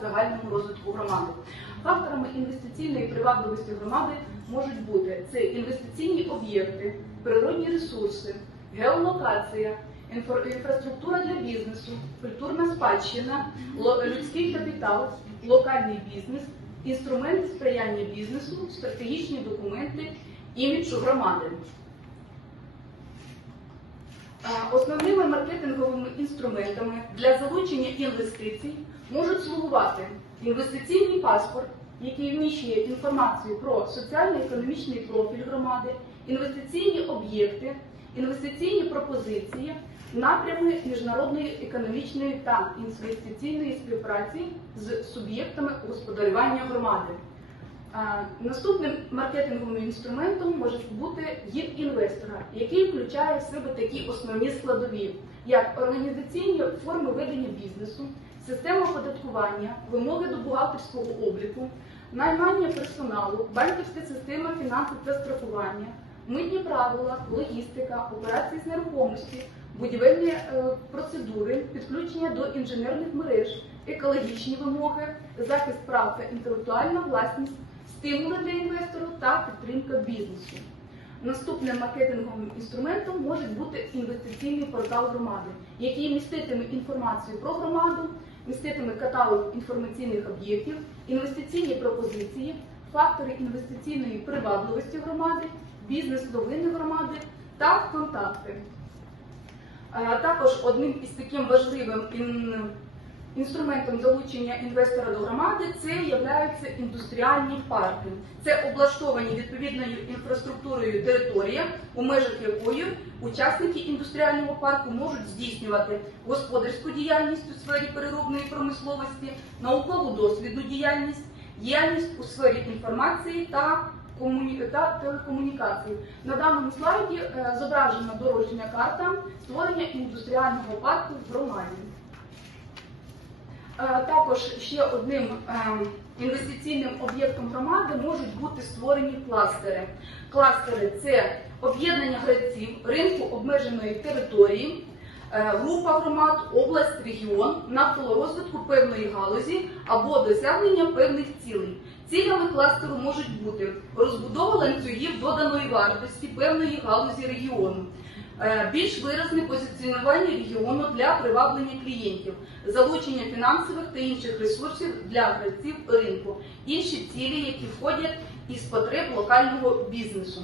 загальному розвитку громади. Факторами інвестиційної привабливості громади можуть бути це інвестиційні об'єкти, природні ресурси, геолокація, інфраструктура для бізнесу, культурна спадщина, людський капітал, локальний бізнес, інструменти сприяння бізнесу, стратегічні документи, іміджу громади. Основними маркетинговими інструментами для залучення інвестицій можуть слугувати інвестиційний паспорт, який вміщує інформацію про соціально-економічний профіль громади, інвестиційні об'єкти, інвестиційні пропозиції, напрями міжнародної економічної та інвестиційної співпраці з суб'єктами господарювання громади. Наступним маркетинговим інструментом може бути гід інвестора, який включає в себе такі основні складові, як організаційні форми ведення бізнесу, система оподаткування, вимоги до бухгалтерського обліку, наймання персоналу, банківська система фінансів та страхування, митні правила, логістика, операції з нерухомості, будівельні е, процедури, підключення до інженерних мереж, екологічні вимоги, захист прав та інтелектуальна власність, стимули для інвестору та підтримка бізнесу. Наступним маркетинговим інструментом може бути інвестиційний портал громади, який міститиме інформацію про громаду, міститиме каталог інформаційних об'єктів, інвестиційні пропозиції, фактори інвестиційної привабливості громади, бізнес-новини громади та контакти. Е, Також одним із таким важливим інструментом залучення інвестора до громади це являються індустріальні парки. Це облаштовані відповідною інфраструктурою територія, у межах якої учасники індустріального парку можуть здійснювати господарську діяльність у сфері переробної промисловості, наукову дослідну діяльність, діяльність у сфері інформації та та телекомунікацій. На даному слайді е, зображена дорожня карта створення індустріального парку в громаді. Е, Також ще одним е, інвестиційним об'єктом громади можуть бути створені кластери. Кластери це об'єднання гравців ринку обмеженої території, е, група громад, область, регіон навколо розвитку певної галузі або досягнення певних цілей. Цілями кластеру можуть бути розбудова ланцюгів доданої вартості певної галузі регіону, більш виразне позиціонування регіону для приваблення клієнтів, залучення фінансових та інших ресурсів для гравців ринку, інші цілі, які входять із потреб локального бізнесу.